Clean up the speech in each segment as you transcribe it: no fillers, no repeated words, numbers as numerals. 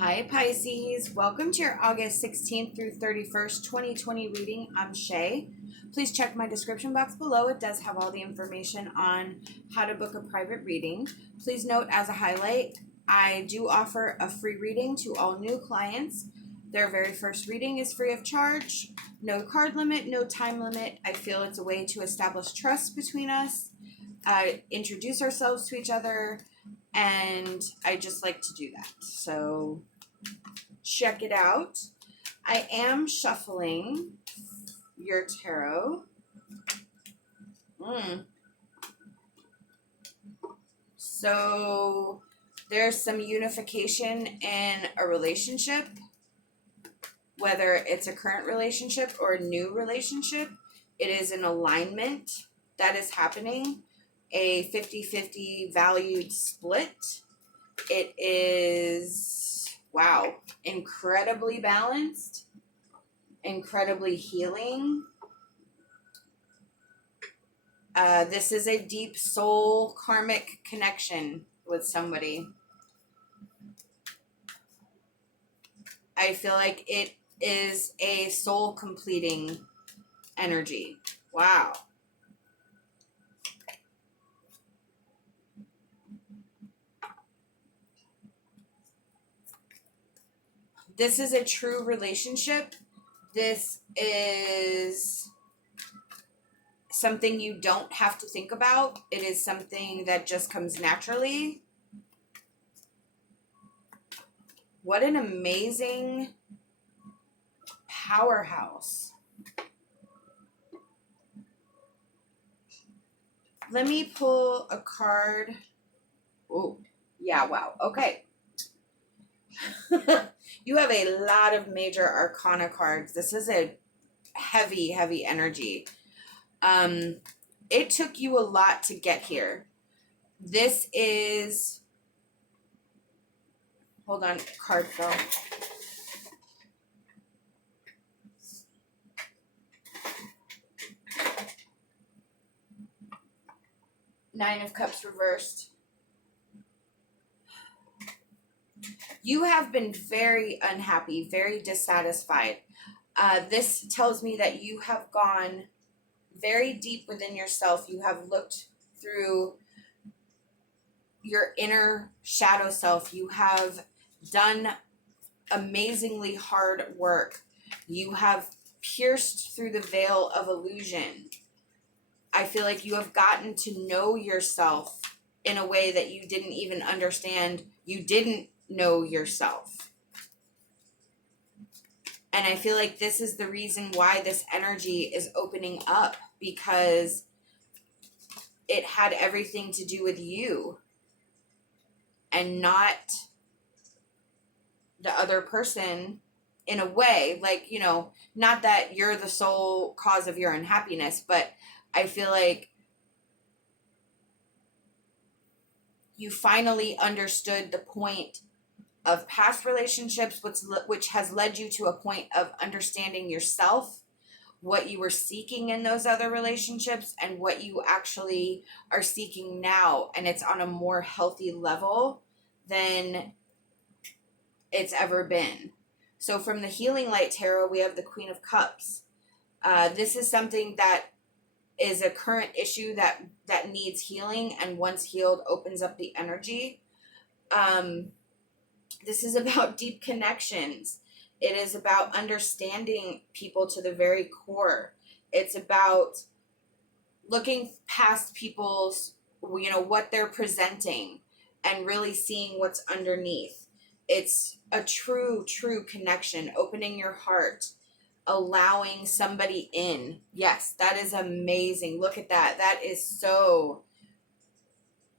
Hi Pisces, welcome to your August 16th through 31st, 2020 reading. I'm Shay. Please check my description box below. It does have all the information on how to book a private reading. Please note as a highlight, I do offer a free reading to all new clients. Their very first reading is free of charge. No card limit, no time limit. I feel it's a way to establish trust between us, introduce ourselves to each other, and I just like to do that. So check it out. I am shuffling your tarot. So there's some unification in a relationship, whether it's a current relationship or a new relationship. It is an alignment that is happening, a 50-50 valued split. It is, wow, incredibly balanced, incredibly healing. This is a deep soul karmic connection with somebody. I feel like it is a soul completing energy. Wow. This is a true relationship. This is something you don't have to think about. It is something that just comes naturally. What an amazing powerhouse. Let me pull a card. Oh, yeah, wow. Okay. You have a lot of major arcana cards. This is a heavy, heavy energy. It took you a lot to get here. This is, hold on, card fell. Nine of Cups reversed. You have been very unhappy, very dissatisfied. This tells me that you have gone very deep within yourself. You have looked through your inner shadow self. You have done amazingly hard work. You have pierced through the veil of illusion. I feel like you have gotten to know yourself in a way that you didn't even understand. You didn't know yourself. And I feel like this is the reason why this energy is opening up, because it had everything to do with you and not the other person in a way. Like, you know, not that you're the sole cause of your unhappiness, but I feel like you finally understood the point of past relationships, which has led you to a point of understanding yourself, what you were seeking in those other relationships, and what you actually are seeking now. And it's on a more healthy level than it's ever been. So from the Healing Light Tarot, we have the Queen of Cups. This is something that is a current issue that needs healing, and once healed opens up the energy. This is about deep connections. It is about understanding people to the very core. It's about looking past people's, what they're presenting and really seeing what's underneath. It's a true, true connection, opening your heart, allowing somebody in. Yes, that is amazing. Look at that. That is so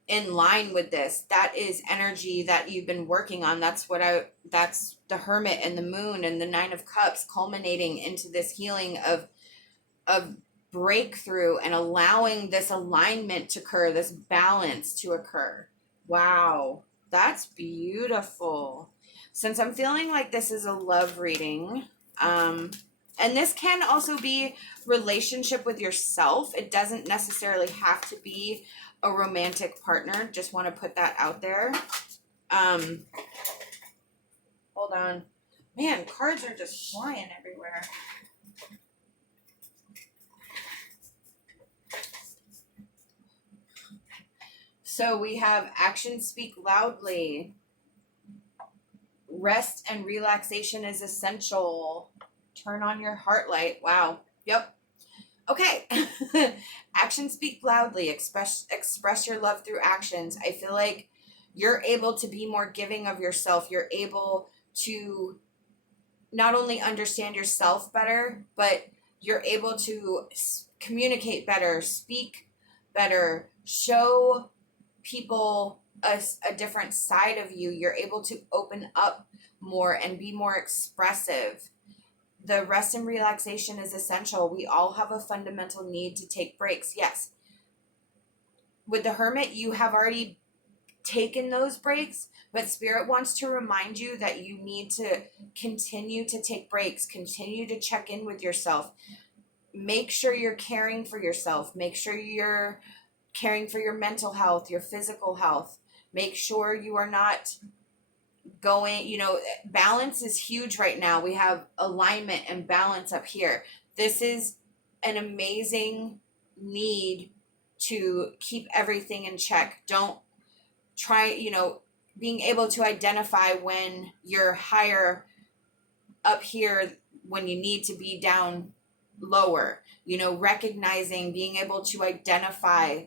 in line with this. That is energy that you've been working on. That's the Hermit and the Moon and the Nine of Cups culminating into this healing of breakthrough and allowing this alignment to occur, this balance to occur. Wow, that's beautiful. Since I'm feeling like this is a love reading, and this can also be relationship with yourself. It doesn't necessarily have to be a romantic partner. Just want to put that out there. Hold Hold on. Man, cards are just flying everywhere. So we have actions speak loudly. Rest and relaxation is essential. Turn on your heart light. Wow. Yep. Okay. Actions speak loudly. Express your love through actions. I feel like you're able to be more giving of yourself. You're able to not only understand yourself better, but you're able to communicate better, speak better, show people a different side of you. You're able to open up more and be more expressive. The rest and relaxation is essential. We all have a fundamental need to take breaks. Yes. With the Hermit, you have already taken those breaks, but Spirit wants to remind you that you need to continue to take breaks, continue to check in with yourself. Make sure you're caring for yourself. Make sure you're caring for your mental health, your physical health. Make sure you are not going, balance is huge right now. We have alignment and balance up here. This is an amazing need to keep everything in check. Don't try, being able to identify when you're higher up here when you need to be down lower, recognizing, being able to identify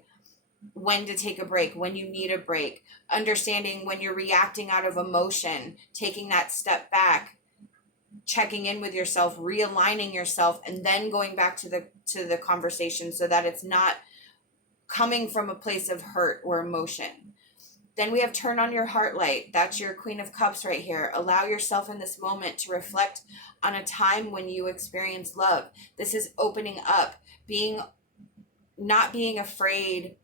when to take a break, when you need a break, understanding when you're reacting out of emotion, taking that step back, checking in with yourself, realigning yourself, and then going back to the conversation so that it's not coming from a place of hurt or emotion. Then we have turn on your heart light. That's your Queen of Cups right here. Allow yourself in this moment to reflect on a time when you experienced love. This is opening up, not being afraid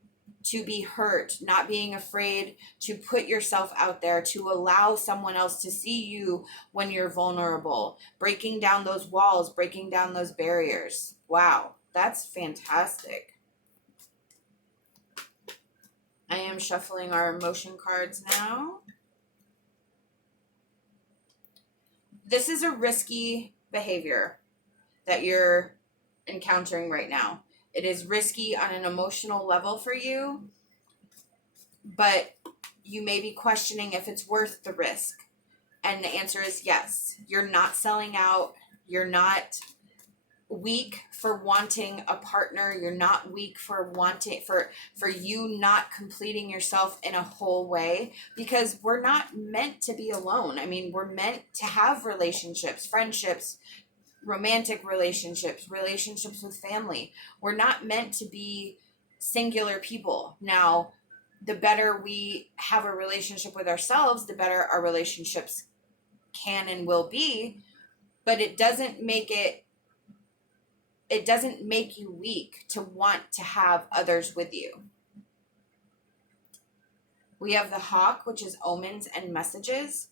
to be hurt, not being afraid to put yourself out there, to allow someone else to see you when you're vulnerable, breaking down those walls, breaking down those barriers. Wow, that's fantastic. I am shuffling our emotion cards now. This is a risky behavior that you're encountering right now. It is risky on an emotional level for you, but you may be questioning if it's worth the risk. And the answer is yes. You're not selling out. You're not weak for wanting a partner. You're not weak for wanting, for you not completing yourself in a whole way, because we're not meant to be alone. I mean, we're meant to have relationships, friendships, romantic relationships with family. We're not meant to be singular people. Now, the better we have a relationship with ourselves, the better our relationships can and will be, but it doesn't make you weak to want to have others with you. We have the Hawk, which is omens and messages.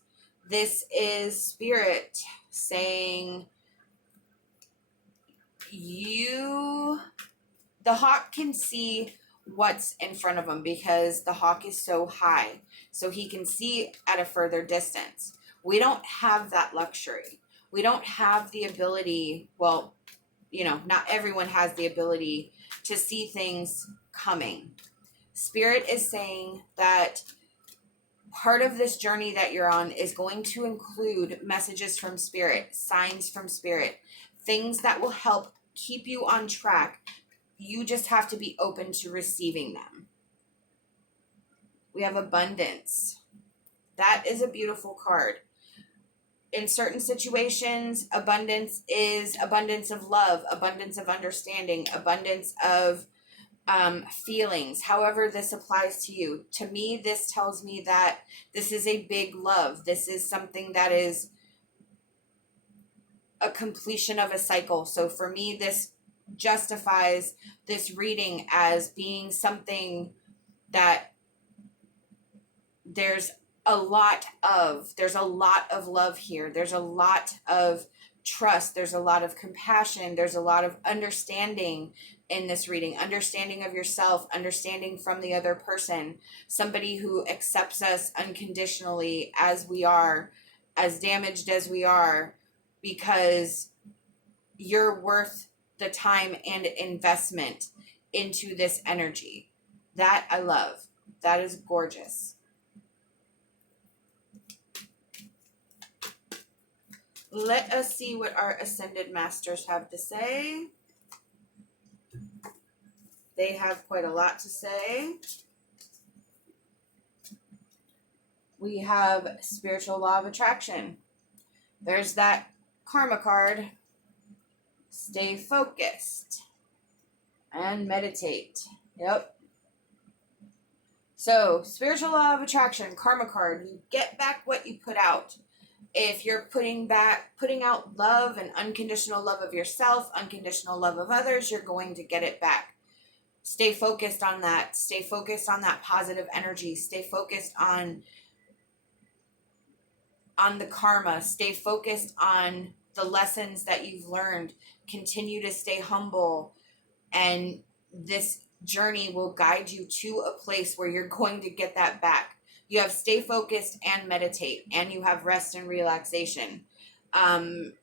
This is Spirit saying, the Hawk can see what's in front of him because the Hawk is so high, so he can see at a further distance. We don't have that luxury. We don't have the ability, well, not everyone has the ability to see things coming. Spirit is saying that part of this journey that you're on is going to include messages from Spirit, signs from Spirit, things that will help keep you on track. You just have to be open to receiving them. We have abundance. That is a beautiful card. In certain situations, abundance is abundance of love, abundance of understanding, abundance of feelings. However this applies to you. To me, this tells me that this is a big love. This is something that is a completion of a cycle. So for me, this justifies this reading as being something that there's a lot of love here. There's a lot of trust. There's a lot of compassion. There's a lot of understanding in this reading, understanding of yourself, understanding from the other person, somebody who accepts us unconditionally as we are, as damaged as we are, because you're worth the time and investment into this energy. That I love. That is gorgeous. Let us see what our Ascended Masters have to say. They have quite a lot to say. We have Spiritual Law of Attraction. There's that Karma card. Stay focused and meditate. Yep. So, Spiritual Law of Attraction, Karma card. You get back what you put out. If you're putting out love and unconditional love of yourself, unconditional love of others, you're going to get it back. Stay focused on that. Stay focused on that positive energy. Stay focused on the karma. Stay focused on the lessons that you've learned. Continue to stay humble, and this journey will guide you to a place where you're going to get that back. You have stay focused and meditate, and you have rest and relaxation, and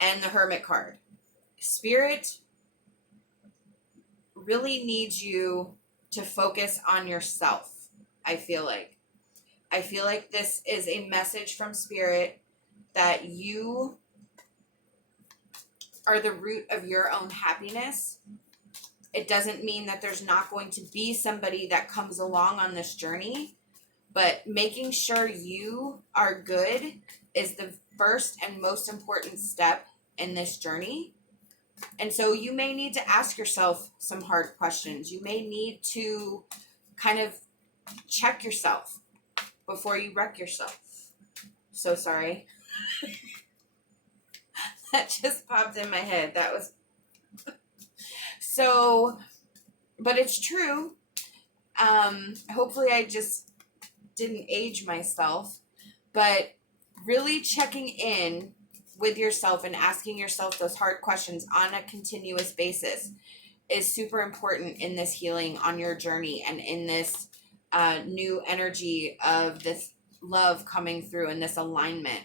the Hermit card. Spirit really needs you to focus on yourself. I feel like this is a message from Spirit that you are the root of your own happiness. It doesn't mean that there's not going to be somebody that comes along on this journey, but making sure you are good is the first and most important step in this journey. And so you may need to ask yourself some hard questions. You may need to kind of check yourself before you wreck yourself. So sorry. That just popped in my head. That was so, but it's true. Hopefully I just didn't age myself, but really checking in with yourself and asking yourself those hard questions on a continuous basis is super important in this healing on your journey, and in this new energy of this love coming through and this alignment.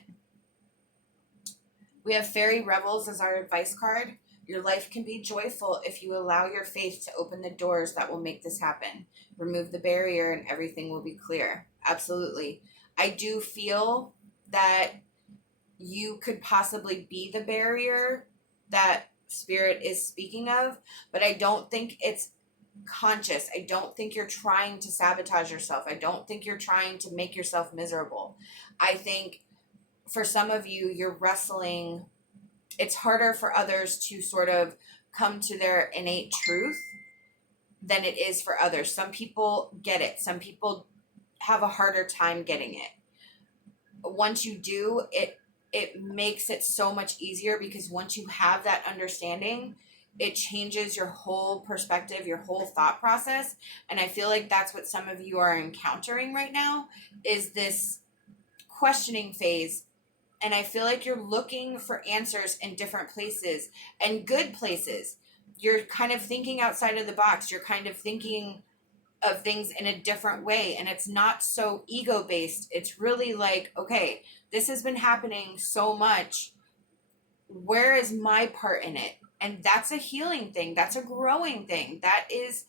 We have Fairy Rebels as our advice card. Your life can be joyful if you allow your faith to open the doors that will make this happen. Remove the barrier and everything will be clear. Absolutely. I do feel that you could possibly be the barrier that Spirit is speaking of, but I don't think it's conscious. I don't think you're trying to sabotage yourself. I don't think you're trying to make yourself miserable. I think for some of you, you're wrestling. It's harder for others to sort of come to their innate truth than it is for others. Some people get it. Some people have a harder time getting it. Once you do, it makes it so much easier, because once you have that understanding, it changes your whole perspective, your whole thought process. And I feel like that's what some of you are encountering right now, is this questioning phase. And I feel like you're looking for answers in different places, and good places. You're kind of thinking outside of the box. You're kind of thinking of things in a different way. And it's not so ego-based. It's really like, okay, this has been happening so much. Where is my part in it? And that's a healing thing. That's a growing thing. That is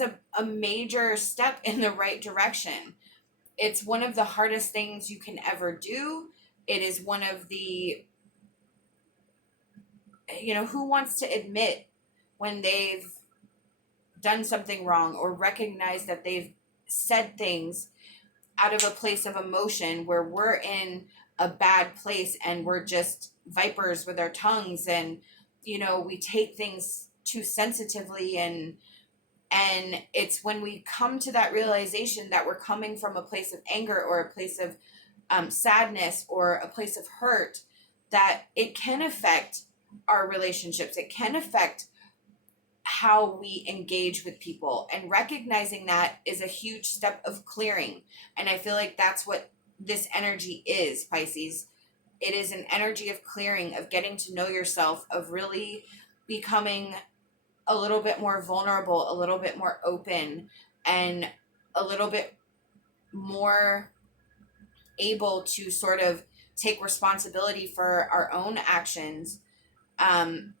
a major step in the right direction. It's one of the hardest things you can ever do. It is one of the, who wants to admit when they've done something wrong, or recognize that they've said things out of a place of emotion where we're in a bad place and we're just vipers with our tongues, and, we take things too sensitively, and it's when we come to that realization that we're coming from a place of anger or a place of sadness or a place of hurt, that it can affect our relationships. It can affect how we engage with people, and recognizing that is a huge step of clearing. And I feel like that's what this energy is, Pisces. It is an energy of clearing, of getting to know yourself, of really becoming a little bit more vulnerable, a little bit more open, and a little bit more able to sort of take responsibility for our own actions, and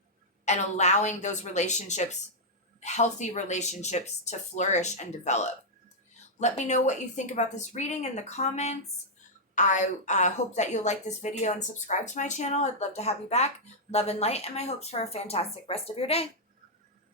allowing those relationships, healthy relationships, to flourish and develop. Let me know what you think about this reading in the comments. I hope that you'll like this video and subscribe to my channel. I'd love to have you back. Love and light, and my hopes for a fantastic rest of your day.